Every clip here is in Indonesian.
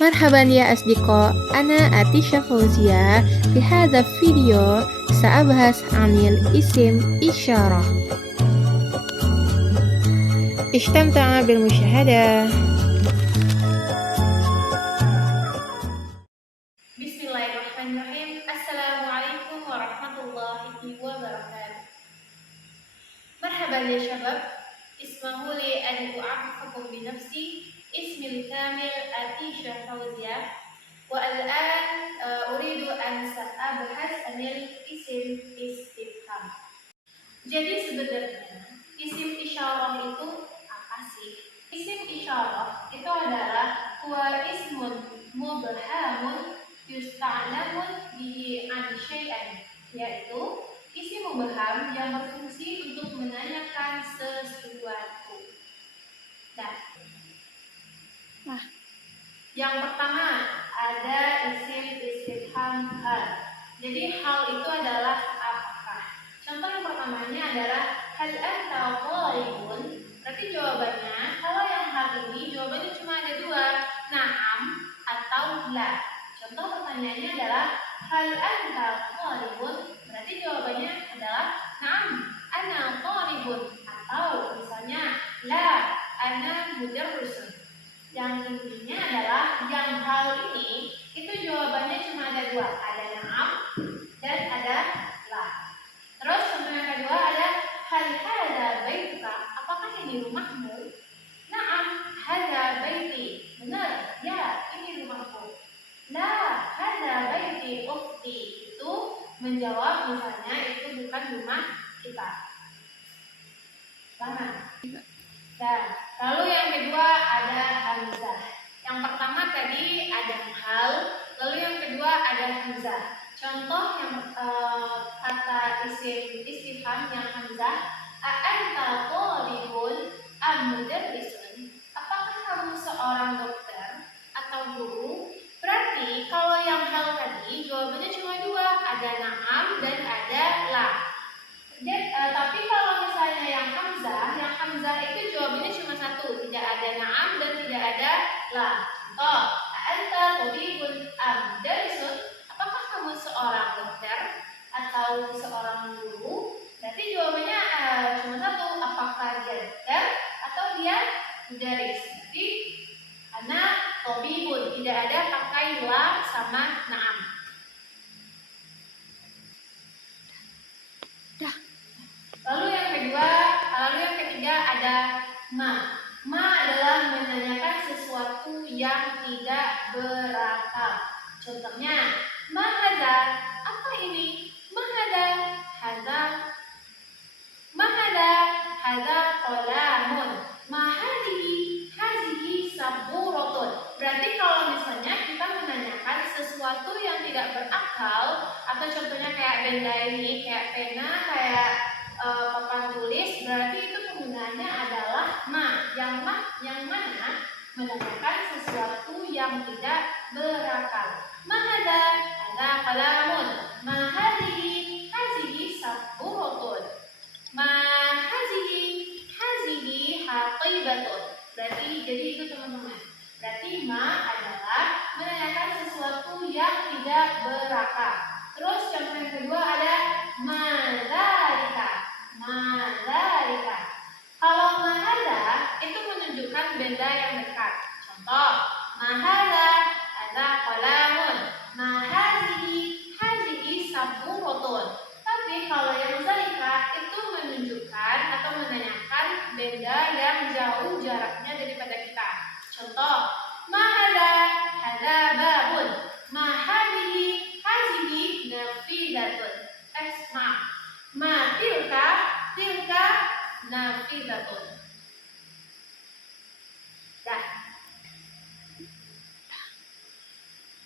مرحبا يا أصدقاء، أنا عتيشة فوزية. في هذا الفيديو سأبحث عن الاسم إشارة. استمتع بالمشاهدة. Bismillahirrahmanirrahim. Assalamualaikum warahmatullahi wabarakatuh. Marhaban ya syabab. Ismahu li an u'arrifakum bi nafsi. Ismil kamil Atisha Fauzia. Wa al-an uridu an sa'abhas anil isim istifham. Jadi sebenarnya isim isyarah itu apa sih? Isim isyarah itu adalah huwa ismun mubhamun yusta'lamun bihi an syai'an, yaitu isim mubham yang berfungsi untuk menanyakan sesuatu. Nah, yang pertama ada isim istifham hal. Jadi hal itu adalah apakah. Contoh yang pertamanya adalah hal anta talibun. Berarti jawabannya kalau yang hal ini jawabannya cuma ada dua, na'am atau la. Contoh pertanyaannya adalah hal anta talibun. Berarti jawabannya adalah na'am ana talibun, atau misalnya la ana mudarrisun. Yang intinya adalah yang hal ini itu jawabannya cuma ada dua, ada na'am dan ada la. Terus contoh yang kedua ada hal hadza baituka, apakah ini rumahmu? Na'am hadza baiti, benar, ya ini rumahku. La hadza baiti ukhti, itu menjawab misalnya itu bukan rumah kita. Paham? Dan lalu yang kedua ada hamzah. Yang pertama tadi ada hal, lalu yang kedua ada hamzah. Contoh yang kata isim istifham yang hamzah, a'anta talibun am mudarrisun? Apakah kamu seorang dokter atau guru? Berarti kalau yang hal tadi jawabannya cuma dua, ada na'am dan ada la. Tapi kalau misalnya yang hamzah itu jawabannya cuma satu, tidak ada na'am dan tidak ada la. Contoh, anta tabibun am mudarrisun? Apakah kamu seorang dokter atau seorang guru? Berarti jawabannya cuma satu, apakah dia dokter atau dia mudarris. Jadi ana tabibun, tidak ada pakai la sama na'am. Lalu yang ketiga ada ma. Ma adalah menanyakan sesuatu yang tidak berakal. Contohnya, ma hadza, apa ini? Ma hadza, hadza qalamun. Ma hadhihi saburatun. Berarti kalau misalnya kita menanyakan sesuatu yang tidak berakal, atau contohnya kayak benda ini, kayak pena, kayak papan tulis, berarti itu penggunaannya adalah ma. Yang mana menanyakan sesuatu yang tidak berakal. Ma hadza qalamun. Ma hadhihi saburatun. Ma hadhihi haqibatun. Berarti jadi itu teman-teman. Berarti ma adalah menanyakan sesuatu yang tidak berakal. Terus yang kedua ada madzalika. Kalau mahadza itu menunjukkan benda yang dekat. Contoh, mahadza hadza qalamun. Hazihi saburatun. Tapi kalau yang zalika itu menunjukkan atau menanyakan benda yang jauh jaraknya daripada kita. Contoh, mahadza hadza babun. Hazihi nafidatun. Tilka nafidatun.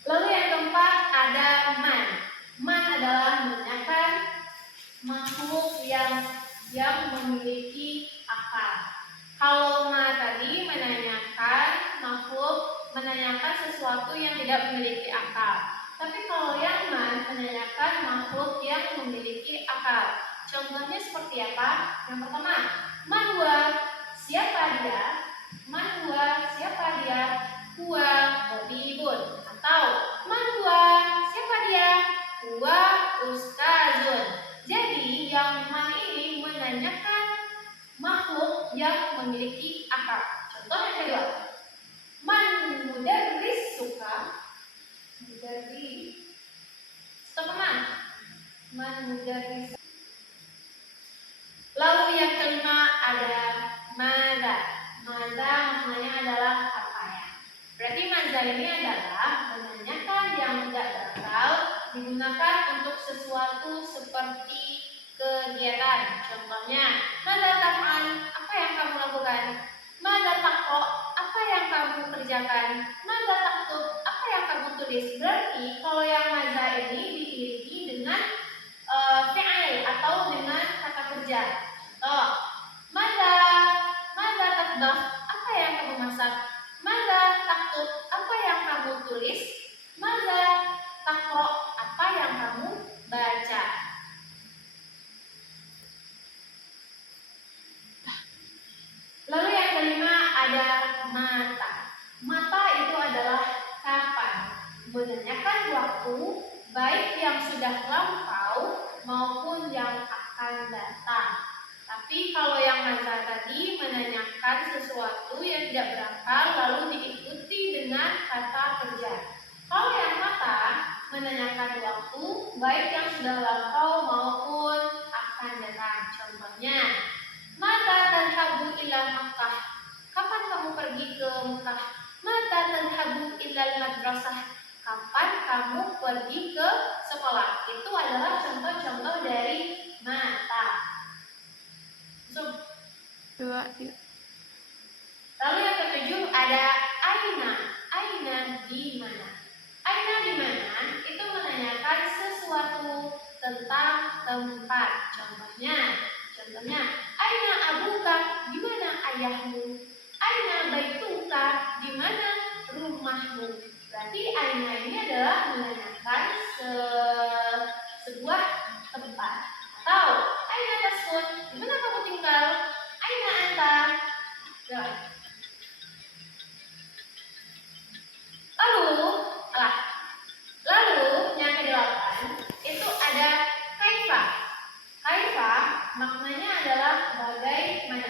Lalu yang keempat ada man. Man adalah menanyakan makhluk yang memiliki akal. Kalau ma tadi menanyakan sesuatu yang tidak memiliki akal. Tapi kalau yang man menanyakan makhluk yang memiliki akal. Contohnya seperti apa? Yang pertama, man huwa, siapa dia? Man huwa, siapa dia? Huwa tabibun. Mudarris. Stop teman. Mudarris. Lalu yang kelima ada madza. Madza maknanya adalah apa ya? Berarti madza ini adalah menanyakan yang tidak berakal digunakan untuk sesuatu seperti kegiatan. Contohnya, madza taf'al? Apa yang kamu lakukan? Madza taqra? Apa yang kamu kerjakan? Madza taktub? Apa yang kamu tulis? Berarti kalau yang madza ini diiringi dengan fi'il atau dengan kata kerja. Contoh, madza tatbakh? Apa yang kamu masak? Madza taktub? Apa yang kamu tulis? Madza taqra? Apa yang kamu baca? Lalu yang kelima ada mata. Mata itu adalah kapan, menanyakan waktu baik yang sudah lampau maupun yang akan datang. Tapi kalau yang mata tadi menanyakan sesuatu yang tidak berakal lalu diikuti dengan kata kerja. Kalau yang mata menanyakan waktu baik yang sudah lampau maupun akan datang. Contohnya, mata tadhhabu ila Makkah? Kapan kamu pergi ke Mekah? Mata tadhhabu ila madrasah? Kapan kamu pergi ke sekolah? Itu adalah contoh-contoh dari mata. Lalu yang ketujuh ada aina. Aina di mana? Aina di mana? Itu menanyakan sesuatu tentang tempat. Contohnya, aina abuka? Di mana ayahmu? Aina baituka? Di mana rumahmu? Berarti aina ini adalah menanyakan sebuah tempat. Atau aina taskun? Di mana kamu tinggal? Aina anta? Lalu yang kedelapan itu ada kaifa. Kaifa maknanya adalah bagaimana.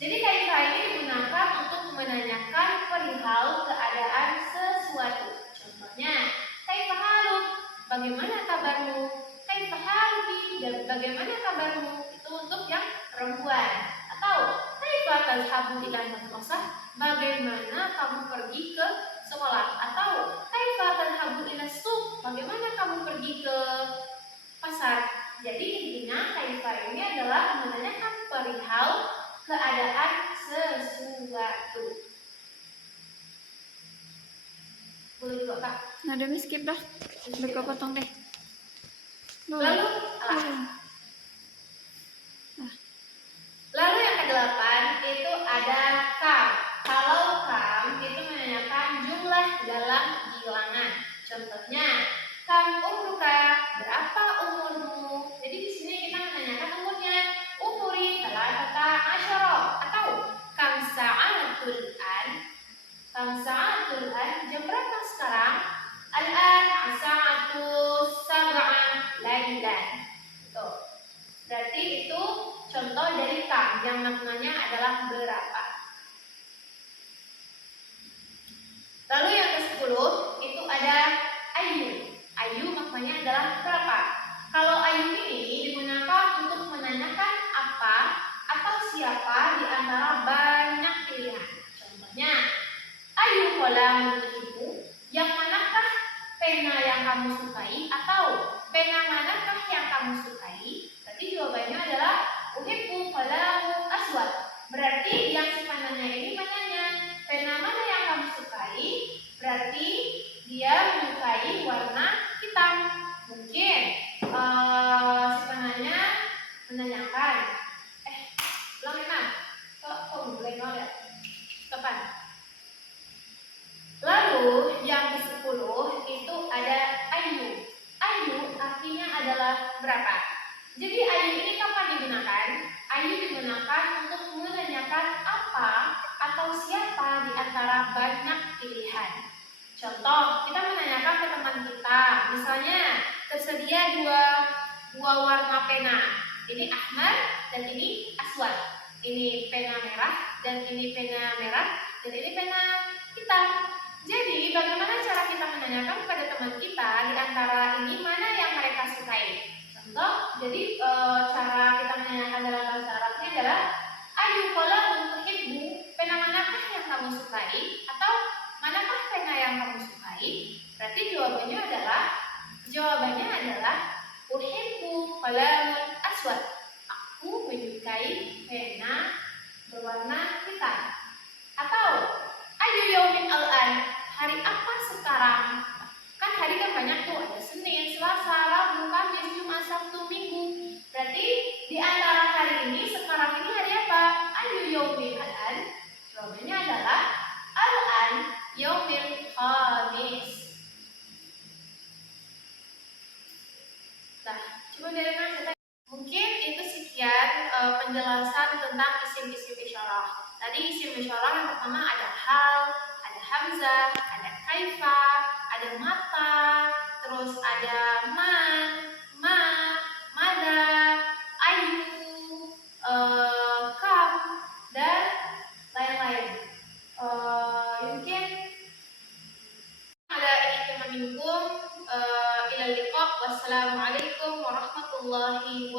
Jadi kaifa ini digunakan untuk menanyakan perihal keadaan sesuatu. Contohnya, kaifa haluk? Bagaimana kabarmu? Kaifa haluki? Dan bagaimana kabarmu? Itu untuk yang perempuan. Atau kaifa tadhhabu ila madrasah? Bagaimana kamu pergi ke sekolah? Atau kaifa tadhhabu ila suq? Bagaimana kamu pergi ke pasar? Jadi intinya kaifa ini adalah menanyakan perihal keadaan sesuatu. Boleh juga Kak. Nah, udah skip dah. Udah potong deh. Lalu yang kedelapan itu ada kam. Kalau kam itu menanyakan jumlah dalam bilangan. Contohnya, kam umruka? Berapa umurmu? Jadi di sini kita menanyakan umurnya. Umuri talatata asyara. Atau kam sa'atul an? Kam sa'atul an? Jam berapa sekarang? Al-an asa'atu sab'an lailan. Tuh. Berarti itu contoh dari kam yang maknanya adalah berapa. Lalu yang ke-10 itu ada ayu. Ayu maknanya adalah berapa. Kalau ayu ini digunakan untuk menanyakan apa atau siapa di antara banyak pilihan. Contohnya, ayu qalamun tuhibbu? Yang manakah pena yang kamu sukai? Atau pena manakah yang kamu sukai? Berarti jawabannya adalah uhibbu qalamu aswad. Berarti yang si penanya ini menanya, pena mana yang kamu sukai? Berarti dia menyukai warna hitam. Mungkin si penanya menanyakan, ulang kok boleh ya? Kapan? Lalu yang ke-10 itu ada ayu. Ayu artinya adalah berapa? Jadi ayu ini kapan digunakan? Ayu digunakan untuk menanyakan apa atau siapa di antara banyak pilihan. Contoh, kita menanyakan ke teman kita, misalnya tersedia dua warna pena. Ini ahmar dan ini aswad. Ini pena merah dan ini pena merah dan ini pena hitam. Jadi bagaimana cara kita menanyakan menanyakan kepada teman kita di antara ini mana yang mereka sukai. Contoh, jadi cara kita menanyakan dalam bahasa Arabnya adalah ayu qalamun tuhibbu, pena manakah yang kamu sukai, atau manakah pena yang kamu sukai? Berarti jawabannya adalah uhibbu qalamun aswad. Aku menyukai pena berwarna hitam. Atau ayu yaumin al-an, hari apa sekarang? Kan hari kan banyak tuh, ada Senin, Selasa, Rabu, Kamis, Jumat, Sabtu, Minggu. Berarti di antara hari ini, sekarang ini hari apa? Ayu yaumin al-an. Jawabannya adalah al-an yaumil khamis. Nah, coba dari mana? Mungkin itu sekian penjelasan tentang isim-isim isyarah. Tadi isim isyarah yang pertama ada hal, ada hamzah, ada kaifa, ada mata, terus ada man, ma, mada, ayu, kam, dan lain-lain. Mungkin ada ihtimam minkum. Ila liqa. Wassalamualaikum warahmatullahi